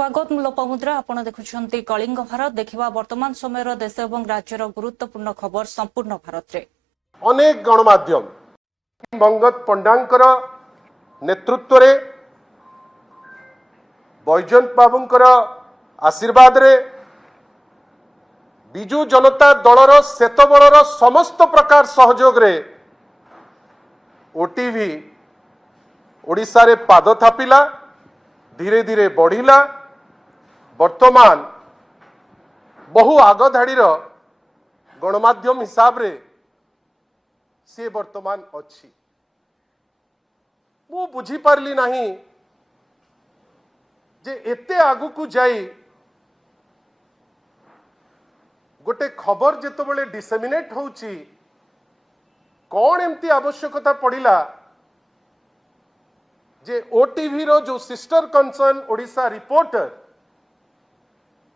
स्वागत लोपमुद्रा आपण देखुछंती कलिंग भारत देखिबा वर्तमान समय देश और राज्यर गुरुत्वपूर्ण खबर संपूर्ण भारत रे अनेक गणमाध्यम मंगत पंडांकर नेतृत्व रे बैजयंत बाबूंकर आशीर्वाद रे बिजू जनता दलर सेतबलर समस्त प्रकार सहयोग रे ओटीवी ओडिशा रे पाद थापिला धीरे धीरे बढ़िला वर्तमान बहु आगधाड़ीर गणमाध्यम हिसाब रे से वर्तमान अच्छी मु बुझी पारली नहीं जे एते आगु को जाई गोटे खबर जेतबेले डिसेमिनेट होउची कौन एमती आवश्यकता पड़िला जे ओटीवी रो जो सिस्टर कंसर्न ओडिशा रिपोर्टर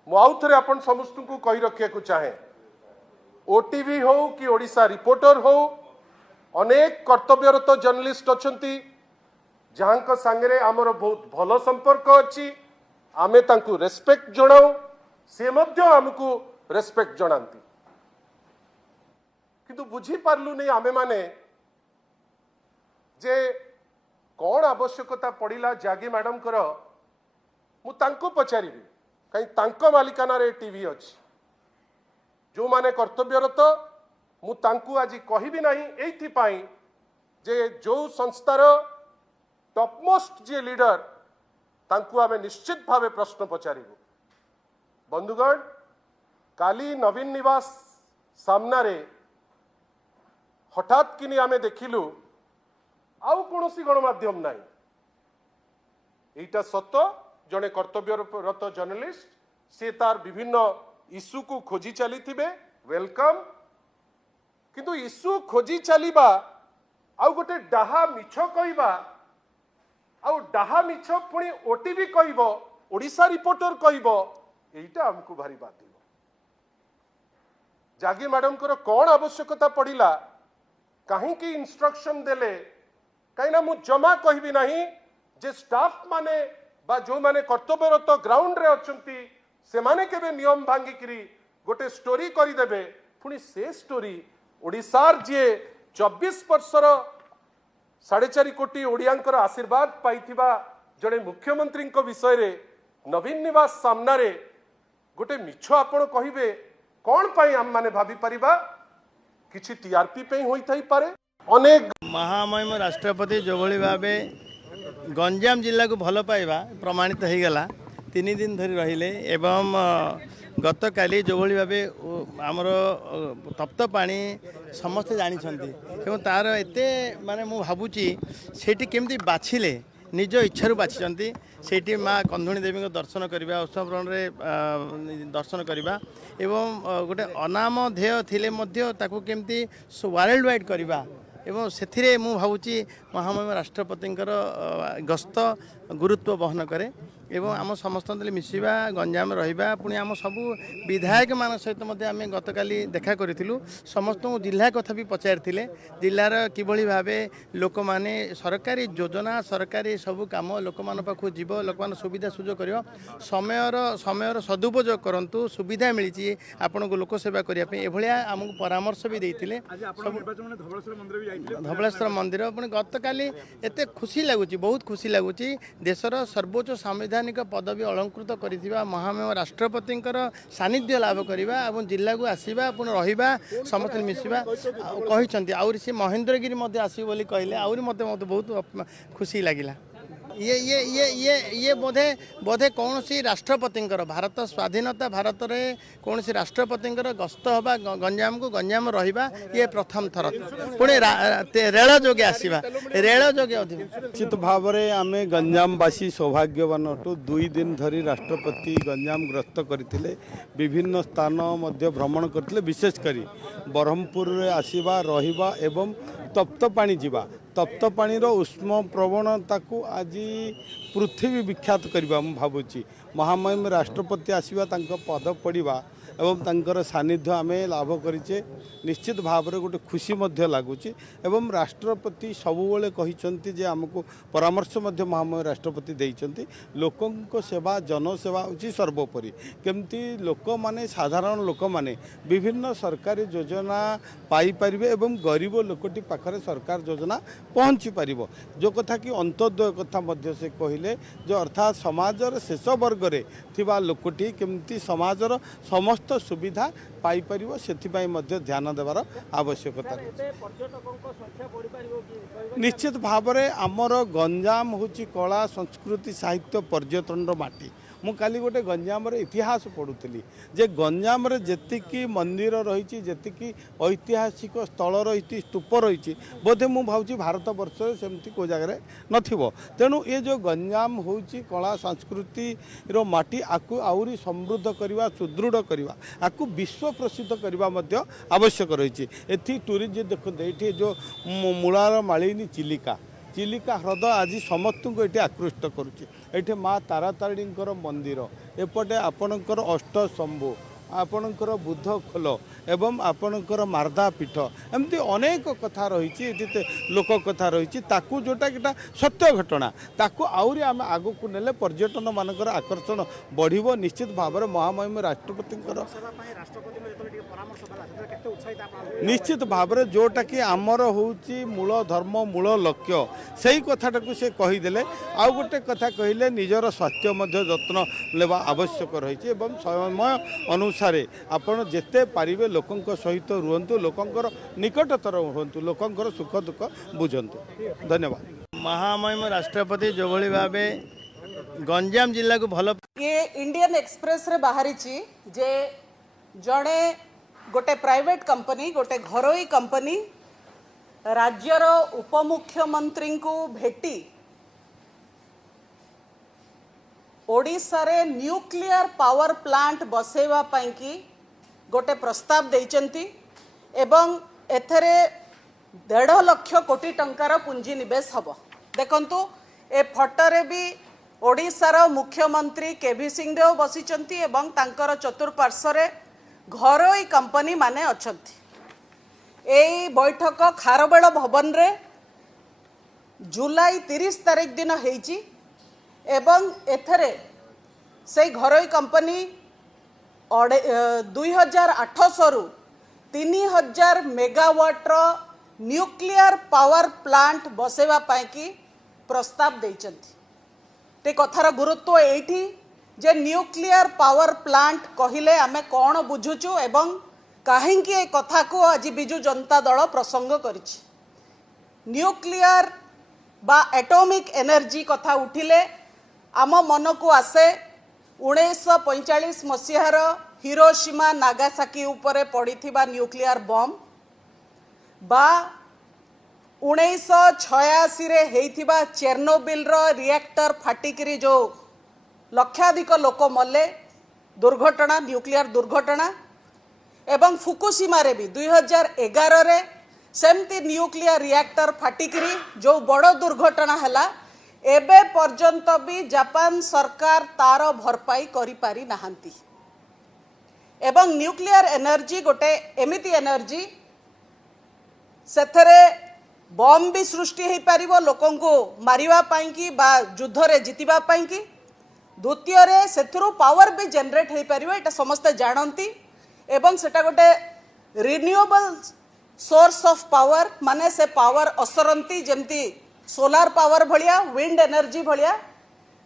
मुआउथरे अपन समस्त को कही रखिया को चाहे ओटीवी हो कि ओडिशा रिपोर्टर हो अनेक कर्तव्यरत जर्नलिस्ट अछंती जहां संगे आमर बहुत भल संपर्क अच्छी आमे तांकु रेस्पेक्ट जणाऊ से मध्य आमको रेस्पेक्ट जनांती किंतु बुझी पारलु नहीं आमे माने जे कौन आवश्यकता पड़िला जागी मैडम कर मु तांको पचारि कहीं तांको मालिकाना रे टीवी अच्छी जो माने कर्तव्यरत मु तांको आज कहिबी नहीं एथि पाई जे जो संस्थार टॉपमोस्ट जे लीडर तांको आमे निश्चित भावे प्रश्न पचारिबु बंधुगण काली नवीन निवास सामना रे हठात किनी आमे देखिलु आउ कौन गणमाध्यम ना यहीटा सत जड़े कर्तव्यरत जर्नलिस्ट से तार विभिन्न इश्यू को खोजी चली वेलकम किंतु इश्यू खोजी चलिबा आउ गोटे डाहा मिछ कहबा आउ डाहा मिछ पुणी ओटीवी कहब ओडिशा रिपोर्टर कहब यहीटा हमको भारी बाधिब जागी मैडम कौन आवश्यकता पड़िला कहीं इंस्ट्रक्शन देले कहीं मु जमा कहबी नहीं जे स्टाफ माने बा जो माने कर्तव्यरत ग्राउंड रे अछंती से माने केबे नियम भांगी करी गोटे स्टोरी करी देबे पुनी से स्टोरी ओडिसार जे 24 वर्षर 4.5 कोटी ओडियांकर आशीर्वाद पाइथिबा जड़े मुख्यमंत्री विषय रे नवीन निवास सामना रे गोटे मिछ आपण कहिबे कौन पाई आम माने भाभी परिबा किछि टीआरपी पे होई थाई पारे अनेक महामहिम राष्ट्रपति जो भाव गंजाम जिला को भल पाइबा प्रमाणित हो गला 3 दिन धरी रहिले एवं गत काली जो भाव आमर तप्त पानी समस्ते जानी तार एते माने मु भावुची सेठी केमती बाछिले निज इच्छारू बाछिचंती सेठी माँ कंधुणी देवी दर्शन करवा उत्सवरण दर्शन करवा एवं गोटे अनामधेय थिले मध्य ताकू केमती वर्ल्ड वाइड करवा एवं से मु भावुची महामहिम राष्ट्रपति गस्त गुरुत्व बहन करे एवं आम समस्त मिसवा गंजाम रहा पुणी आम सबू विधायक मान सहित आम गत काली देखा करूँ समस्त जिला कथा भी पचारि जिलार किभली भाव लोक मैंने सरकारी योजना सरकारी सबू कम लोक मान पाखु जीव लोक मान सुविधा सुजोग कर समयर सदुपयोग करूँ सुविधा मिली आपन को लोक सेवा करने भाया आमको परामर्श भी देते धवलेश्वर मंदिर पुणी गत काली एत खुशी लगुच बहुत खुशी लगुच देशर सर्वोच्च संवैधानिक पदवी अलंकृत कर महामहिम राष्ट्रपति सानिध्य लाभ करवा और जिला को आसवा पुणी रहा समस्त मिसवा कहते आउरी सी महेंद्रगिरी आसो कहले आउरी मत बहुत खुशी लगिला ये बोधे बोधे कौन सी राष्ट्रपति भारत स्वाधीनता भारत में कौन सी राष्ट्रपति गस्त हवा गंजाम को गंजाम रहा ये प्रथम थर पुणी रेल जोगे आसवा रेल जोगे निश्चित भाव में आम गंजामवासी सौभाग्यवान अटू 2 दिन धरी राष्ट्रपति गंजाम ग्रस्त करते विभिन्न स्थान भ्रमण करते विशेषकर ब्रह्मपुर में आसवा रहा एवं तप्त पानी जीवा तप्त पानी उष्म प्रवणता को आज पृथ्वी विख्यात करवा भावुची महामहिम राष्ट्रपति आसवा पद पड़ा एवं तांकर सानिध्य आमे लाभ करिचे निश्चित भाव में गोटे खुशी मध्य लगुच एवं राष्ट्रपति सबुबले कहते जे आमको परामर्श मध्य महामहिम राष्ट्रपति देइचंती लोकों सेवा जनसेवा होची सर्वोपरि केमती लोक माने साधारण लोक माने विभिन्न सरकारी योजना पाई परिबे एवं गरीब लोकटी पाखरे सरकार योजना पहुँची पारिबो जो कथा कि अंत्योदय कथा मध्य से कहले जो अर्थात समाजर शेष वर्ग रे थिबा लोकटी केमती समाजर समस्त सुविधा पाई परिबो सेथिबाई मध्य ध्यान देवार आवश्यकता निश्चित भाव में आमर गंजाम होची कला संस्कृति साहित्य पर्यटन माटी मु काली गोटे गंजाम इतिहास पढ़ुली जे गंजाम जेतिकी मंदिर रही जेतिकी ऐतिहासिक स्थल रही स्तूप रही बोधे मु भावुची भारत वर्ष सेमती को जगह नथिबो तेणु ये जो गंजाम होची कला संस्कृति रो माटी आकु आउरी समृद्ध करवा सुदृढ़ करवा आकु विश्व प्रसिद्ध करवा मध्य आवश्यक रही एथि टूरिज्म देखते ये जो मूलार मालिनी चिलिका चिलिका ह्रद आज समस्त को ये आकृष्ट करुचे माँ तारातारिणी मंदिर एपटे आपणकर अष्टशंभु आपणकर बुद्ध खोल एवं आपणकर मार्दा पीठ एमती अनेक कथा रही लोक कथा रही जोटा कि सत्य घटना ताकू आउरी आम आग को नेले पर्यटन मानकर आकर्षण बढ़िबो निश्चित भाव में महामहिम राष्ट्रपति निश्चित भाव में जोटा कि आमर होची मूल धर्म मूल लक्ष्य से कथाटा को से कहीदेले आउ गोटे कथा कहले निजर स्वास्थ्य मध्य जत्न लेवा आवश्यक रही समय अनुसार आपण जेते पारिबे लोकंक सहित रुहंतु लोकंकर निकटतर रुहंतु लोकंकर सुख दुख बुझंतु धन्यवाद महामहिम राष्ट्रपति जो भली भावे गंजाम जिला को भल ये इंडियन एक्सप्रेस रे बाहरी जे जड़े गोटे प्राइवेट कंपनी गोटे घरोई कंपनी राज्यर उपमुख्यमंत्री को भेटी ओडिशा रे न्यूक्लियर पावर प्लांट बसेवा पाई की गोटे प्रस्ताव देइचंती एवं एथरे 1.5 लाख कोटी टंकार पुंजी निवेश हबो देखंतु ए फटरे भी ओडिशार मुख्यमंत्री केवी सिंहदेव बसिचंती एवं तांकर चतुर्पार्श्वरे घरोई कंपनी माने अछंती एई बैठक खारबेल भवन रे जुलाई 30 तारिख दिन हेची एवं एथरे से घरोई कंपनी 2800 रु 3000 मेगावाट न्यूक्लियर पावर प्लांट बसेवा पाई की प्रस्ताव देइचंती ते कथार गुरुत्व एठी जे न्यूक्लियर पावर प्लांट कहिले आमे कौन बुझुचु एवं काहेकि ए कथा को आज बिजु जनता दल प्रसंग करिछि न्यूक्लियर बा एटॉमिक एनर्जी कथा उठिले आम मन को आसे 1945 मसीहार हिरोशिमा नागासाकी उपरे पड़िथिबा न्यूक्लियर बम बा 1986 रे हेइथिबा चेर्नोबिल रो रिएक्टर फाटिकरी जो लक्षाधिक लोक मले दुर्घटना न्यूक्लियर दुर्घटना एवं फुकुशिमा रे भी 2011 रे सेमती न्यूक्लियर रिएक्टर फाटिकरी जो बड़ दुर्घटना हैला एबे पर्यंत भी जापान सरकार तार भरपाई करि पारि नाहंती एवं न्यूक्लियर एनर्जी गोटे एमिति एनर्जी सेथरे बम भी सृष्टि हो पारिबो लोकन को मारिबा पाई की बा युद्ध रे जितिबा पाई की द्वितीय रे सेथुरु पावर भी जनरेट हो पारिबो एटा समस्त जानती एवं सेटा गोटे रिन्यूएबल सोर्स ऑफ पावर माने से पावर असरंती जेमती सोलार पावर भलिया विंड एनर्जी भलिया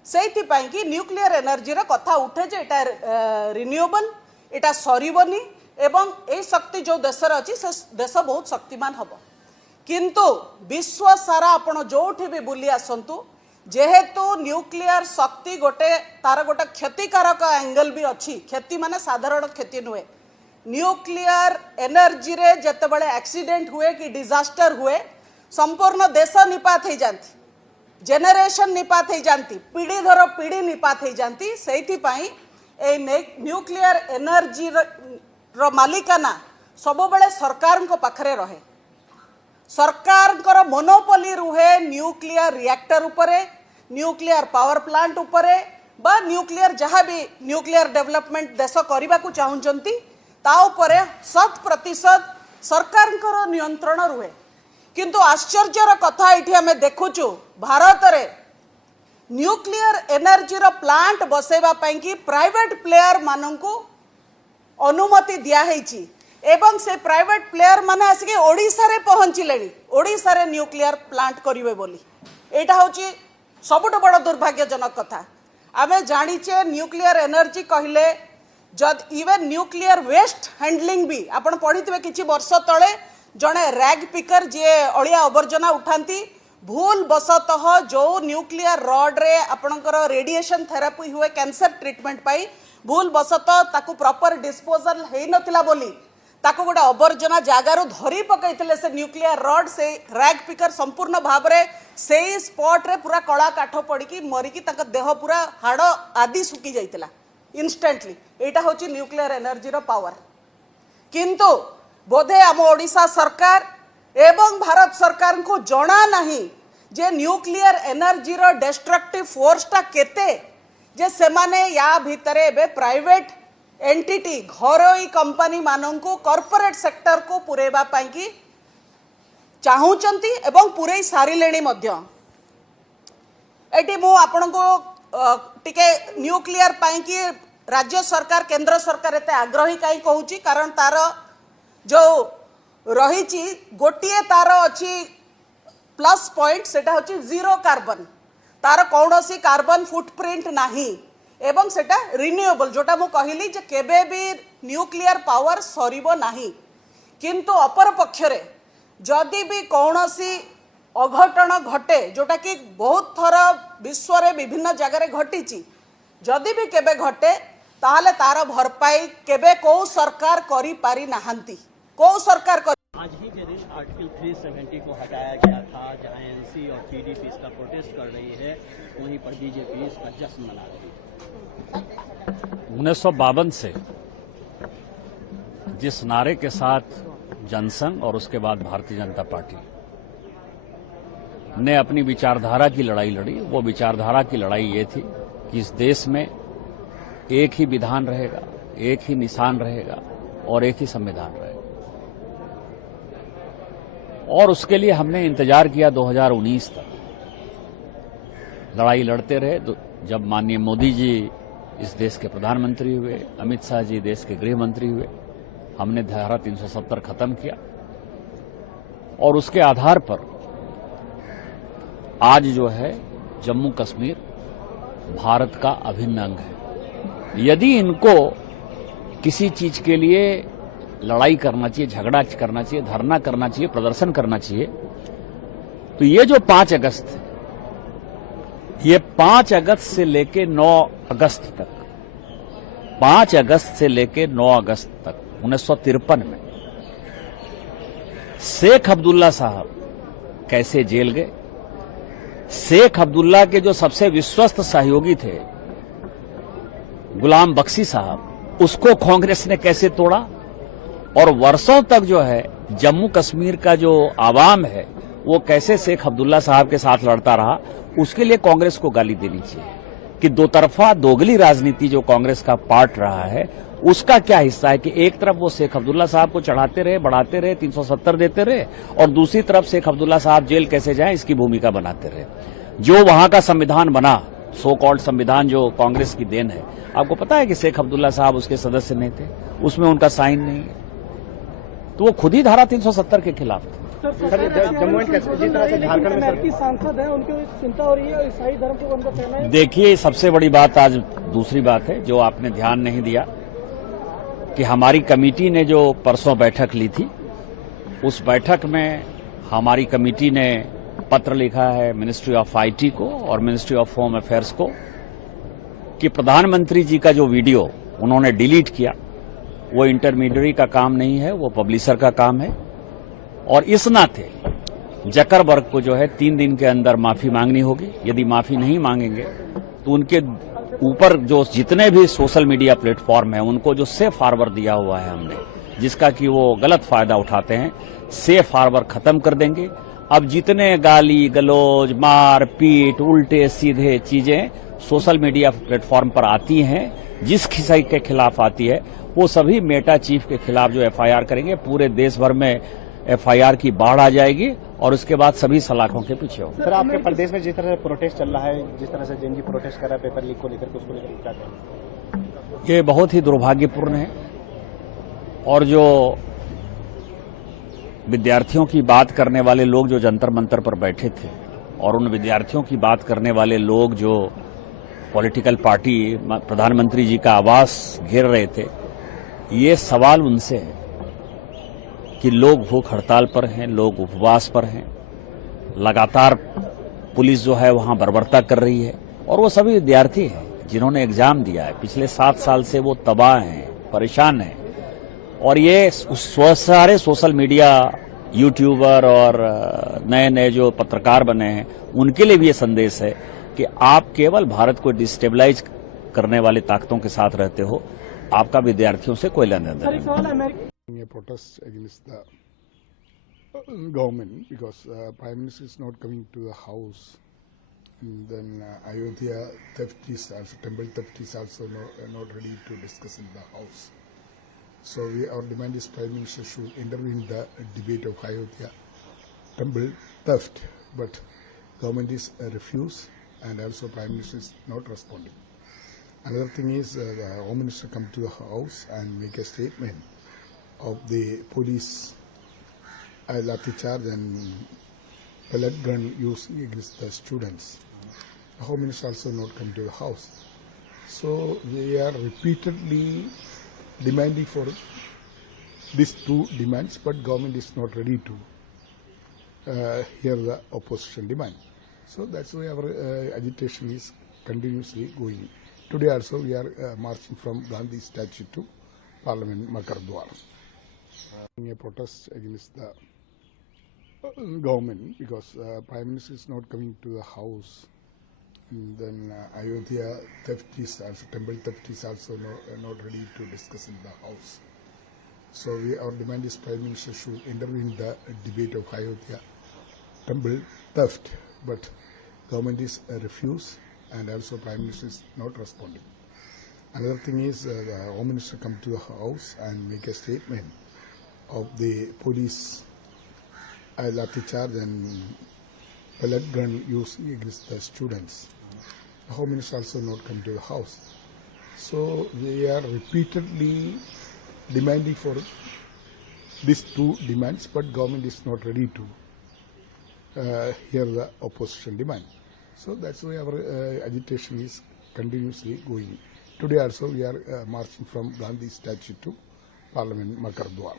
सेठी पाई की न्यूक्लियर एनर्जी रा कथा उठे जे एटा रिन्यूएबल एटा सरीबनी एवं ए शक्ति जो देश रे अछि से देश बहुत शक्तिमान हबो किंतु विश्व सारा आपण जोठी भी बुली आसंतु जेहेतु न्यूक्लियर शक्ति गोटे तार गोटे क्षतिकारक एंगल भी अच्छी क्षति माने साधारण क्षति नुहे न्यूक्लियर एनर्जी रे जेतेबेले एक्सीडेंट हुए कि डिजास्टर हुए संपूर्ण देश निपात हो जाती जेनेरेशन निपात हो जाती पीढ़ी धर पीढ़ी निपात हो जाती सेइथिपाई ए न्यूक्लियर एनर्जी रो मालिकाना सब बेले सरकार को पाखरे रहे सरकार मोनोपोली रुहे न्यूक्लियर रिएक्टर उपरे न्यूक्लियर पावर प्लांट उपरे बा न्यूक्लियर जहाँ भी न्यूक्लियर डेवलपमेंट देश करने को चाहूँगी ता उपरे 100% सरकार नियंत्रण रुहे। किंतु आश्चर्यर कथा ये आम देखुचु भारत रे न्यूक्लियर एनर्जी रो प्लांट बसेबा पई कि प्राइवेट प्लेयर माननकु अनुमति दिया हेची एवं से प्राइवेट प्लेयर माने आसिके ओडिसा रे पहुंचिलेनी ओडिसा रे न्यूक्लियर प्लांट करिवे बोली। एटा होची सबुठ बड़ दुर्भाग्यजनक कथा। आमे जानिचे न्यूक्लियर एनर्जी कहले जद इवन न्यूक्लियर वेस्ट हैंडलिंग भी आपण पढ़िथिबे किछि वर्ष तळे जणे रैग पिकर जे अलिया आवर्जना उठांती भूल बसतः जो न्यूक्लियर रॉड रे आपणकर रेडिएशन थेरापी हुए कैंसर ट्रीटमेंट पाई भूल बसतः ताकू प्रॉपर डिस्पोजल हेई नथिला बोली ताकू गोटे आवर्जना जगार धरी पकईले से न्यूक्लियर रॉड से रैग पिकर संपूर्ण भाव रे से स्पॉट रे पूरा कला काठ पड़ी मरिकी देह पूरा हाड़ आदि सुकी जाइतिला इंस्टेंटली। एटा होची न्यूक्लियर एनर्जी रो पावर। किंतु बोधे आम ओडिशा सरकार एवं भारत सरकार को जना नहीं जे न्यूक्लियर एनर्जी रो डिस्ट्रक्टिव फोर्स टा केते जे सेमाने या भितरे एबे प्राइवेट एंटिटी घरोई कंपनी माननकु कॉर्पोरेट सेक्टर को पुरेबा पाई कि चाहूचंती एवं पुरई सारिलेणी मध्य। एटी मु आपनको टिके न्यूक्लियर पाई कि राज्य सरकार केंद्र सरकार एते आग्रही काई कहूची कारण तार जो रही गोटे तार अच्छी प्लस पॉइंट सेटा होची जीरो कार्बन तार कौन सी कार्बन फुटप्रिंट नहीं एवं सेटा रिन्यूएबल जोटा मु कहली जे केबे भी न्यूक्लियर पावर सरीबो नहीं। किंतु अपर पक्षरे जदि भी कौन सी अघटन घटे जोटा कि बहुत थर विश्व रे विभिन्न जगह घटी जदि भी केबे घटे ताहले तार भरपाई केबे को सरकार करी पारी नाहंती को सरकार कर। आज ही के दिन आर्टिकल 370 को हटाया गया था जहां एनसी और पीडीपी इसका प्रोटेस्ट कर रही है वहीं पर बीजेपी इसका जश्न मना रही है। 1952 से जिस नारे के साथ जनसंघ और उसके बाद भारतीय जनता पार्टी ने अपनी विचारधारा की लड़ाई लड़ी वो विचारधारा की लड़ाई ये थी कि इस देश में एक ही विधान रहेगा, एक ही निशान रहेगा और एक ही संविधान रहेगा। और उसके लिए हमने इंतजार किया 2019 तक, लड़ाई लड़ते रहे। जब माननीय मोदी जी इस देश के प्रधानमंत्री हुए, अमित शाह जी देश के गृह मंत्री हुए, हमने धारा 370 खत्म किया और उसके आधार पर आज जो है जम्मू कश्मीर भारत का अभिन्न अंग है। यदि इनको किसी चीज के लिए लड़ाई करना चाहिए, झगड़ा करना चाहिए, धरना करना चाहिए, प्रदर्शन करना चाहिए, तो ये जो 5 अगस्त है, ये 5 अगस्त से लेके 9 अगस्त तक, 5 अगस्त से लेके 9 अगस्त तक 1953 में शेख अब्दुल्ला साहब कैसे जेल गए, शेख अब्दुल्ला के जो सबसे विश्वस्त सहयोगी थे गुलाम बख्शी साहब, उसको कांग्रेस ने कैसे तोड़ा और वर्षों तक जो है जम्मू कश्मीर का जो आवाम है वो कैसे शेख अब्दुल्ला साहब के साथ लड़ता रहा, उसके लिए कांग्रेस को गाली देनी चाहिए कि दो तरफा दोगली राजनीति जो कांग्रेस का पार्ट रहा है उसका क्या हिस्सा है कि एक तरफ वो शेख अब्दुल्ला साहब को चढ़ाते रहे, बढ़ाते रहे, 370 देते रहे और दूसरी तरफ शेख अब्दुल्ला साहब जेल कैसे जाएं इसकी भूमिका बनाते रहे। जो वहां का संविधान बना, सो कॉल्ड संविधान जो कांग्रेस की देन है, आपको पता है कि शेख अब्दुल्ला साहब उसके सदस्य नहीं थे, उसमें उनका साइन नहीं है, तो वो खुद ही धारा 370 के खिलाफ थे। जम्मू एंड कश्मीर जिस तरह से झारखंड में की सांसद है उनकी चिंता हो रही है ईसाई धर्म को उनका कहना है। देखिए, सबसे बड़ी बात आज दूसरी बात है जो आपने ध्यान नहीं दिया कि हमारी कमेटी ने जो परसों बैठक ली थी, उस बैठक में हमारी कमेटी ने पत्र लिखा है मिनिस्ट्री ऑफ आईटी को और मिनिस्ट्री ऑफ होम अफेयर्स को कि प्रधानमंत्री जी का जो वीडियो उन्होंने डिलीट किया वो इंटरमीडियरी का काम नहीं है, वो पब्लिशर का काम है और इस नाते जकरबर्ग को जो है 3 दिन के अंदर माफी मांगनी होगी। यदि माफी नहीं मांगेंगे तो उनके ऊपर जो जितने भी सोशल मीडिया प्लेटफॉर्म है उनको जो सेफ हार्बर दिया हुआ है हमने, जिसका कि वो गलत फायदा उठाते हैं, सेफ हार्बर खत्म कर देंगे। अब जितने गाली गलौज, मार पीट, उल्टे सीधे चीजें सोशल मीडिया प्लेटफॉर्म पर आती हैं, जिस किसी के खिलाफ आती है वो सभी मेटा चीफ के खिलाफ जो एफआईआर करेंगे, पूरे देश भर में एफआईआर की बाढ़ आ जाएगी और उसके बाद सभी सलाखों के पीछे होंगे। सर, आपके प्रदेश में जिस तरह से प्रोटेस्ट चल रहा है, जिस तरह से जेएनजी प्रोटेस्ट कर रहा है पेपर लीक को लेकर के, उसको लेकर क्या कहेंगे? ये बहुत ही दुर्भाग्यपूर्ण है और जो विद्यार्थियों की बात करने वाले लोग जो जंतर मंतर पर बैठे थे और उन विद्यार्थियों की बात करने वाले लोग जो पॉलिटिकल पार्टी प्रधानमंत्री जी का आवास घेर रहे थे, ये सवाल उनसे है कि लोग भूख हड़ताल पर हैं, लोग उपवास पर हैं, लगातार पुलिस जो है वहां बर्बरता कर रही है और वो सभी विद्यार्थी हैं जिन्होंने एग्जाम दिया है। पिछले 7 साल से वो तबाह हैं, परेशान हैं और ये सारे सोशल मीडिया यूट्यूबर और नए नए जो पत्रकार बने हैं उनके लिए भी ये संदेश है कि आप केवल भारत को डिस्टेबलाइज करने वाली ताकतों के साथ रहते हो, आपका विद्यार्थियों से कोई लेना देना नहीं। A protest against the government because Prime Minister is not coming to the house, and then Ayodhya theft is also, temple theft is also not ready to discuss in the house. So our demand is Prime Minister should intervene in the debate of Ayodhya temple theft, but government is refuse and also Prime Minister is not responding. Another thing is the Home Minister come to the house and make a statement of the police lathi charge and pellet gun used against the students. The Home Minister also not come to the house. So we are repeatedly demanding for these two demands, but government is not ready to hear the opposition demand. So that's why our agitation is continuously going. Today also we are marching from Gandhi statue to Parliament Makardwar. A protest against the government because Prime Minister is not coming to the house, and then Ayodhya theft is also, temple theft is also not ready to discuss in the house. So our demand is Prime Minister should intervene in the debate of Ayodhya temple theft, but government is refuse and also Prime Minister is not responding. Another thing is the Home Minister come to the house and make a statement of the police lathi charge and pellet gun used against the students. The Home Minister also not come to the house. So we are repeatedly demanding for these two demands, but government is not ready to hear the opposition demand. So that's why our agitation is continuously going. Today also we are marching from Gandhi statue to Parliament Makardwar.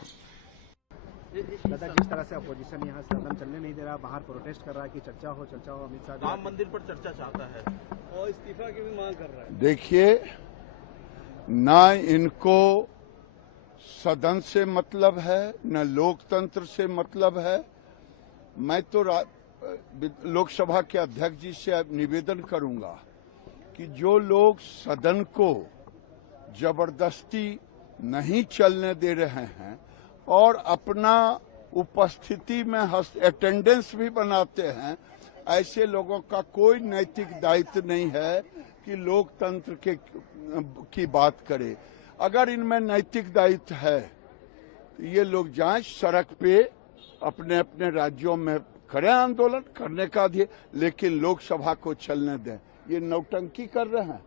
दादा, जिस तरह से opposition यहाँ सदन चलने नहीं दे रहा, बाहर प्रोटेस्ट कर रहा है कि चर्चा हो, अमित शाह राम मंदिर पर चर्चा चाहता है और इस्तीफा की भी मांग कर रहा है। देखिए, ना इनको सदन से मतलब है, न लोकतंत्र से मतलब है। मैं तो लोकसभा के अध्यक्ष जी से निवेदन करूंगा कि जो लोग सदन को जबरदस्ती नहीं चलने दे रहे हैं और अपना उपस्थिति में अटेंडेंस भी बनाते हैं, ऐसे लोगों का कोई नैतिक दायित्व नहीं है कि लोकतंत्र की बात करे। अगर इनमें नैतिक दायित्व है तो ये लोग जाएं सड़क पे, अपने अपने राज्यों में करें आंदोलन करने का दिए, लेकिन लोकसभा को चलने दें। ये नौटंकी कर रहे हैं,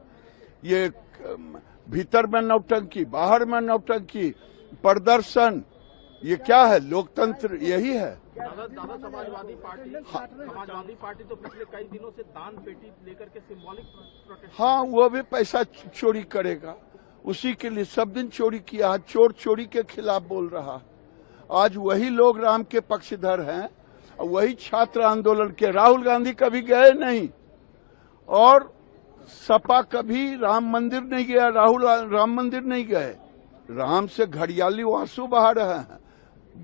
ये भीतर में नौटंकी, बाहर में नौटंकी, प्रदर्शन, ये क्या है? लोकतंत्र यही है। दादा, समाजवादी पार्टी तो पिछले कई दिनों से दान पेटी लेकर के सिंबॉलिक प्रोटेस्ट। हाँ, वो भी पैसा चोरी करेगा, उसी के लिए सब दिन चोरी किया। आज चोर चोरी के खिलाफ बोल रहा। आज वही लोग राम के पक्षधर हैं, वही छात्र आंदोलन के। राहुल गांधी कभी गए नहीं और सपा कभी राम मंदिर नहीं गया, राहुल राम मंदिर नहीं गए। राम से घड़ियाली आंसू बहा रहे हैं।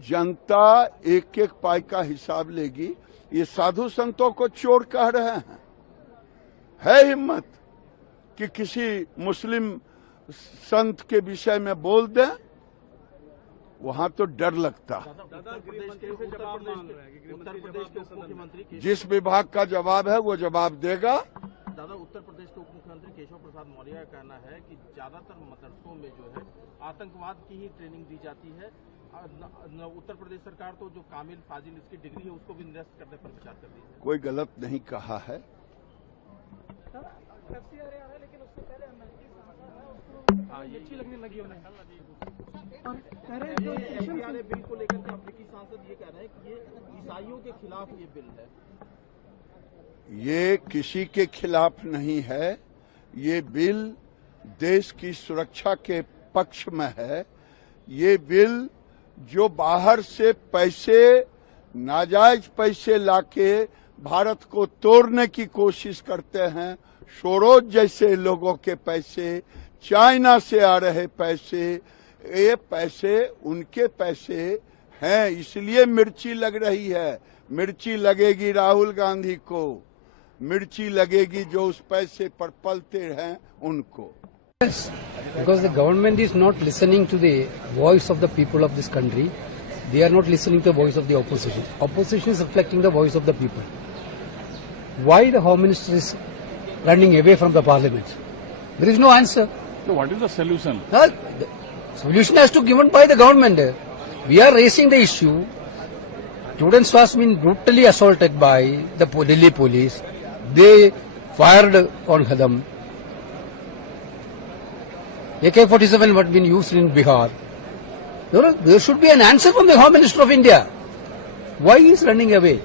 जनता एक एक पाई का हिसाब लेगी। ये साधु संतों को चोर कह रहे हैं। है हिम्मत कि किसी मुस्लिम संत के विषय में बोल दें? वहां तो डर लगता। जिस विभाग का जवाब है वो जवाब देगा। दादा, उत्तर प्रदेश के उप मुख्यमंत्री केशव प्रसाद मौर्य का कहना है कि ज्यादातर मदरसों में जो है आतंकवाद की ही ट्रेनिंग दी जाती है। उत्तर प्रदेश सरकार तो जो कामिल फाजिल इसकी डिग्री है उसको भी निरस्त करने पर विचार कर रही है। कोई गलत नहीं कहा है। अच्छी लगने लगी उन्हें। बिल को लेकर के अफ्रीकी सांसद ये कह रहे हैं कि ये ईसाइयों के खिलाफ ये बिल है। ये किसी के खिलाफ नहीं है। ये बिल देश की सुरक्षा के पक्ष में है। ये बिल जो बाहर से पैसे, नाजायज पैसे लाके भारत को तोड़ने की कोशिश करते हैं, सोरोज जैसे लोगों के पैसे, चाइना से आ रहे पैसे, ये पैसे उनके पैसे हैं, इसलिए मिर्ची लग रही है। मिर्ची लगेगी राहुल गांधी को, मिर्ची लगेगी जो उस पैसे पर पलते हैं उनको। Yes, because the government is not listening to the voice of the people of this country. They are not listening to the voice of the opposition. Opposition is reflecting the voice of the people. Why the Home Minister is running away from the Parliament? There is no answer. So what is the solution? The solution has to be given by the government. We are raising the issue. Students was been brutally assaulted by the Delhi police. They fired on them. AK-47 had been used in Bihar. There should be an answer from the Home Minister of India. Why he is running away?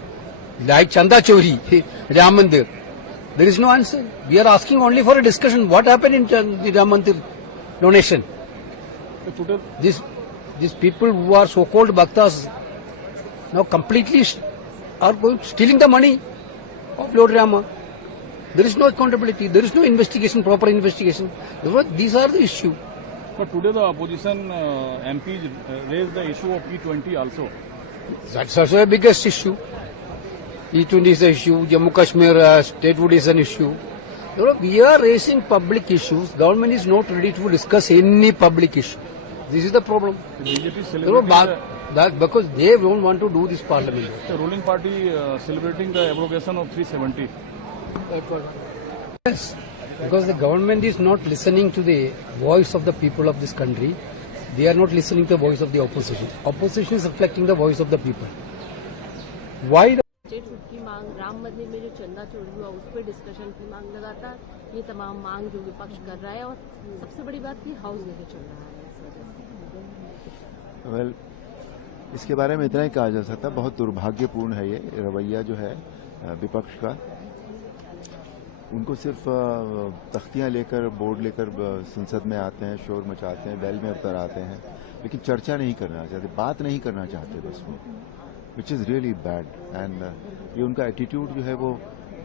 Like Chanda Chori, Ram Mandir. There is no answer. We are asking only for a discussion. What happened in the Ram Mandir donation? These people who are so-called Bhaktas now completely are stealing the money of Lord Rama. There is no accountability. There is no investigation, proper investigation. These are the issue. But today the opposition MPs raised the issue of E20 also. That's also the biggest issue. E20 is an issue. Jammu Kashmir statehood is an issue. We are raising public issues. Government is not ready to discuss any public issue. This is the problem. The BJP is celebrating because they don't want to do this parliament. the ruling party celebrating the abrogation of 370. Yes, because the government is not listening to the voice of the people of this country. They are not listening to the voice of the opposition. Opposition is reflecting the voice of the people. Why the statehood की मांग, राम मंदिर में जो चंदा चोरी हुआ उस पर डिस्कशन की मांग, लगातार ये तमाम मांग जो विपक्ष कर रहा है और सबसे बड़ी बात की हाउस लेके चल रहा है इस वजह से। वेल, इसके बारे में इतना ही कहा जा सकता है, बहुत दुर्भाग्यपूर्ण है ये रवैया जो है विपक्ष का। उनको सिर्फ तख्तियां लेकर, बोर्ड लेकर संसद में आते हैं, शोर मचाते हैं, बैल में उतर आते हैं, लेकिन चर्चा नहीं करना चाहते, बात नहीं करना चाहते बस वो, which is really bad. And ये उनका एटीट्यूड जो है वो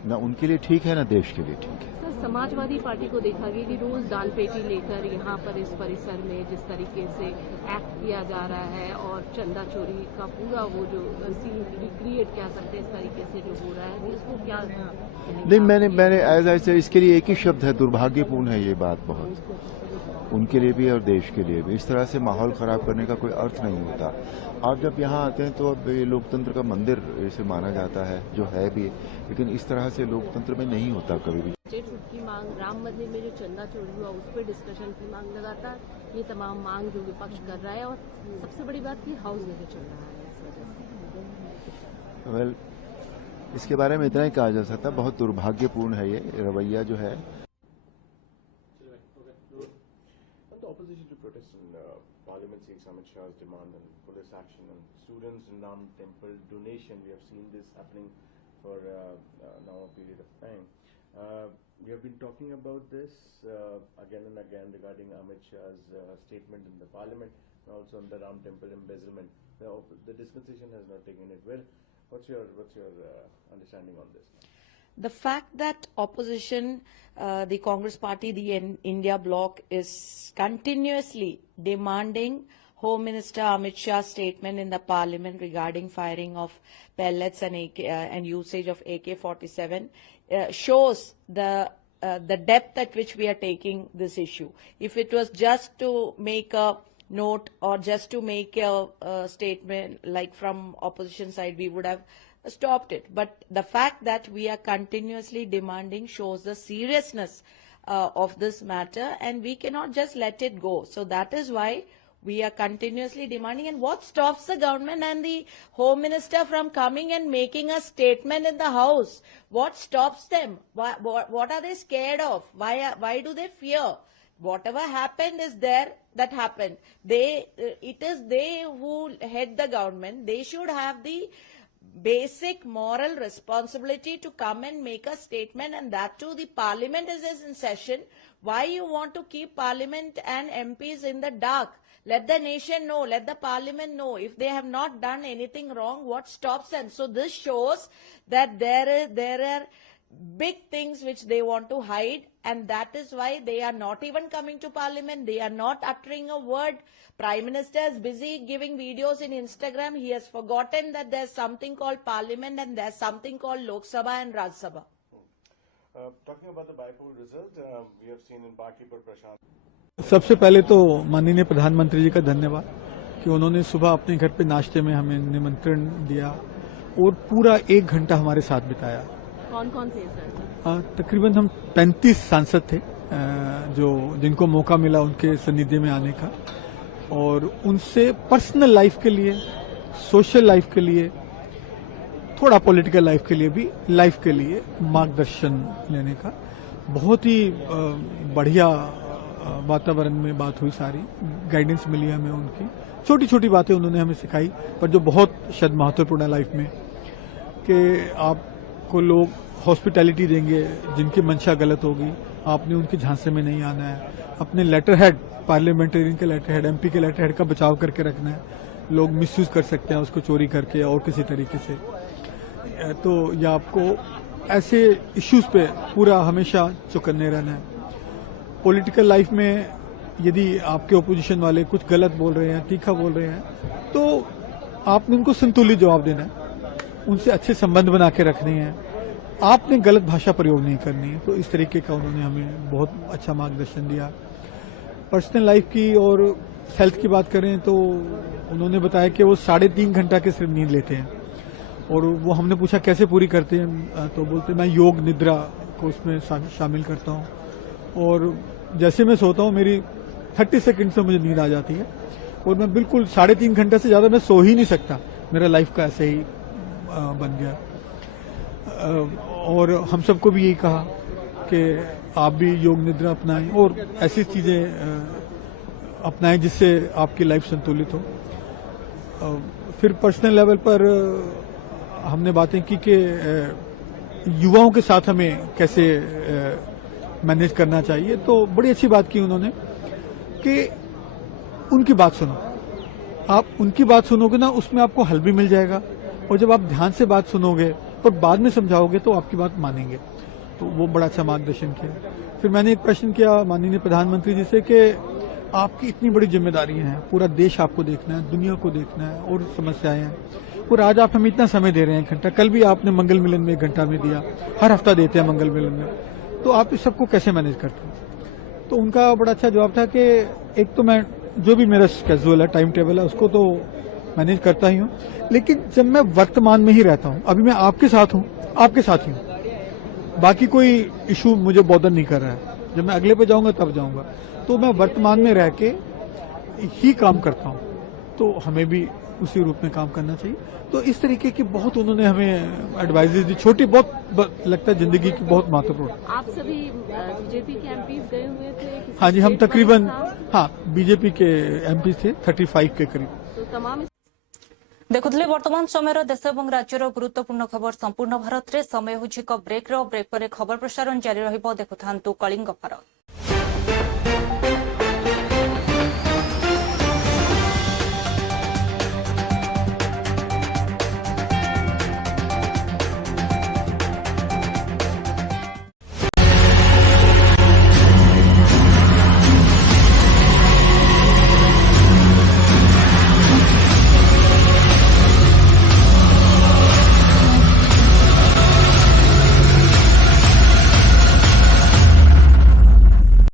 ना उनके लिए ठीक है ना देश के लिए ठीक है। सर, समाजवादी पार्टी को देखा गया कि रोज दान पेटी लेकर यहाँ पर इस परिसर में जिस तरीके से एक्ट किया जा रहा है और चंदा चोरी का पूरा वो जो सीन रिक्रिएट कह सकते हैं इस तरीके से जो हो रहा है, इसको क्या नहीं, मैंने ऐसा इसके लिए एक ही शब्द है, दुर्भाग्यपूर्ण है ये बात बहुत, उनके लिए भी और देश के लिए भी। इस तरह से माहौल खराब करने का कोई अर्थ नहीं होता। आप जब यहाँ आते हैं तो अब ये लोकतंत्र का मंदिर इसे माना जाता है, जो है भी, लेकिन इस तरह से लोकतंत्र में नहीं होता कभी भी। स्टेटहुड की मांग, राम मंदिर में जो चंदा चोरी हुआ उस पर डिस्कशन की मांग, लगातार ये तमाम मांग जो विपक्ष कर रहा है और सबसे बड़ी बात की हाउस लेके चल रहा है इस वजह से। वेल, इसके बारे में इतना ही कहा जा सकता है, बहुत दुर्भाग्यपूर्ण है ये रवैया जो है। Opposition to protest in Parliament seeks Amit Shah's demand and police action on students in Ram Temple donation. We have seen this happening for now a period of time. We have been talking about this again and again regarding Amit Shah's statement in the Parliament and also on the Ram Temple embezzlement. The dispensation has not taken it well. What's your understanding on this? The fact that opposition, the Congress party, the India bloc is continuously demanding Home Minister Amit Shah's statement in the Parliament regarding firing of pellets and usage of AK-47 shows the depth at which we are taking this issue. If it was just to make a note or just to make a statement like from opposition side, we would have stopped it. But the fact that we are continuously demanding shows the seriousness of this matter, and we cannot just let it go. So that is why we are continuously demanding. And what stops the government and the Home Minister from coming and making a statement in the House? What stops them? What are they scared of? Why do they fear? Whatever happened is there, that happened. It is they who head the government. They should have the basic moral responsibility to come and make a statement, and that too the parliament is in session. Why you want to keep parliament and MPs in the dark? Let the nation know, let the parliament know. If they have not done anything wrong, what stops them? So this shows that there are big things which they want to hide, and that is why they are not even coming to parliament. They are not uttering a word. Prime Minister is busy giving videos in Instagram. He has forgotten that there's something called parliament and there's something called Lok Sabha and Raj Sabha. Talking about the bipolar result, we have seen in Pakipur Prashant. सबसे पहले तो माननीय प्रधानमंत्री जी का धन्यवाद कि उन्होंने सुबह अपने घर पे नाश्ते में हमें निमंत्रण दिया और पूरा 1 घंटा हमारे साथ बिताया। कौन कौन थे सर? तकरीबन हम 35 सांसद थे जिनको मौका मिला उनके सानिध्य में आने का, और उनसे पर्सनल लाइफ के लिए, सोशल लाइफ के लिए, थोड़ा पॉलिटिकल लाइफ के लिए भी, लाइफ के लिए मार्गदर्शन लेने का बहुत ही बढ़िया वातावरण में बात हुई। सारी गाइडेंस मिली हमें उनकी, छोटी छोटी बातें उन्होंने हमें सिखाई, पर जो बहुत शायद महत्वपूर्ण है लाइफ में, कि आपको लोग हॉस्पिटैलिटी देंगे जिनकी मंशा गलत होगी, आपने उनके झांसे में नहीं आना है। अपने लेटर हेड, पार्लियामेंटेरियन के लेटर हेड, MP के लेटर हेड का बचाव करके रखना है। लोग मिसयूज कर सकते हैं उसको चोरी करके और किसी तरीके से, तो या आपको ऐसे इश्यूज पे पूरा हमेशा चौकन्ने रहना है। पॉलिटिकल लाइफ में यदि आपके ओपोजिशन वाले कुछ गलत बोल रहे हैं, तीखा बोल रहे हैं, तो आपने उनको संतुलित जवाब देना है, उनसे अच्छे संबंध बना के रखने हैं, आपने गलत भाषा प्रयोग नहीं करनी है। तो इस तरीके का उन्होंने हमें बहुत अच्छा मार्गदर्शन दिया। पर्सनल लाइफ की और हेल्थ की बात करें तो उन्होंने बताया कि वो 3.5 घंटा के सिर्फ नींद लेते हैं, और वो हमने पूछा कैसे पूरी करते हैं, तो बोलते मैं योग निद्रा को उसमें शामिल करता हूँ, और जैसे मैं सोता हूँ मेरी 30 सेकंड से मुझे नींद आ जाती है, और मैं बिल्कुल 3.5 घंटे से ज्यादा मैं सो ही नहीं सकता। मेरा लाइफ का ऐसे ही बन गया। और हम सबको भी यही कहा कि आप भी योग निद्रा अपनाएं और ऐसी चीजें अपनाएं जिससे आपकी लाइफ संतुलित हो। फिर पर्सनल लेवल पर हमने बातें की कि युवाओं के साथ हमें कैसे मैनेज करना चाहिए। तो बड़ी अच्छी बात की उन्होंने कि उनकी बात सुनो, आप उनकी बात सुनोगे ना, उसमें आपको हल भी मिल जाएगा, और जब आप ध्यान से बात सुनोगे और बाद में समझाओगे तो आपकी बात मानेंगे। तो वो बड़ा अच्छा मार्गदर्शन किया। फिर मैंने एक प्रश्न किया माननीय प्रधानमंत्री जी से कि आपकी इतनी बड़ी जिम्मेदारियां हैं, पूरा देश आपको देखना है, दुनिया को देखना है, और समस्याएं हैं, और आज आप हमें इतना समय दे रहे हैं, 1 घंटा, कल भी आपने मंगल मिलन में 1 घंटा में दिया, हर हफ्ता देते हैं मंगल मिलन में, तो आप इस सबको कैसे मैनेज करते हैं? तो उनका बड़ा अच्छा जवाब था कि एक तो मैं जो भी मेरा स्केड्यूल है, टाइम टेबल है, उसको तो मैनेज करता ही हूँ, लेकिन जब मैं वर्तमान में ही रहता हूँ, अभी मैं आपके साथ हूँ, आपके साथ ही हूँ, बाकी कोई इशू मुझे बॉदर नहीं कर रहा है, जब मैं अगले पे जाऊंगा तब जाऊंगा, तो मैं वर्तमान में रह के ही काम करता हूँ। तो हमें भी उसी रूप में काम करना चाहिए। तो इस तरीके की बहुत उन्होंने हमें एडवाइजेज दी, छोटी, बहुत लगता है जिंदगी की बहुत महत्वपूर्ण। आप सभी बीजेपी के एमपीज गए हुए थे? हाँ जी, हम तकरीबन बीजेपी के एमपी थे 35 के करीब। तो तमाम देखुले वर्तमान समय देश और राज्यर गुरुत्वपूर्ण खबर संपूर्ण भारत में। समय हो ब्रेक पर खबर प्रसारण जारी रहिबो। देखुथांतु कलिंग भारत।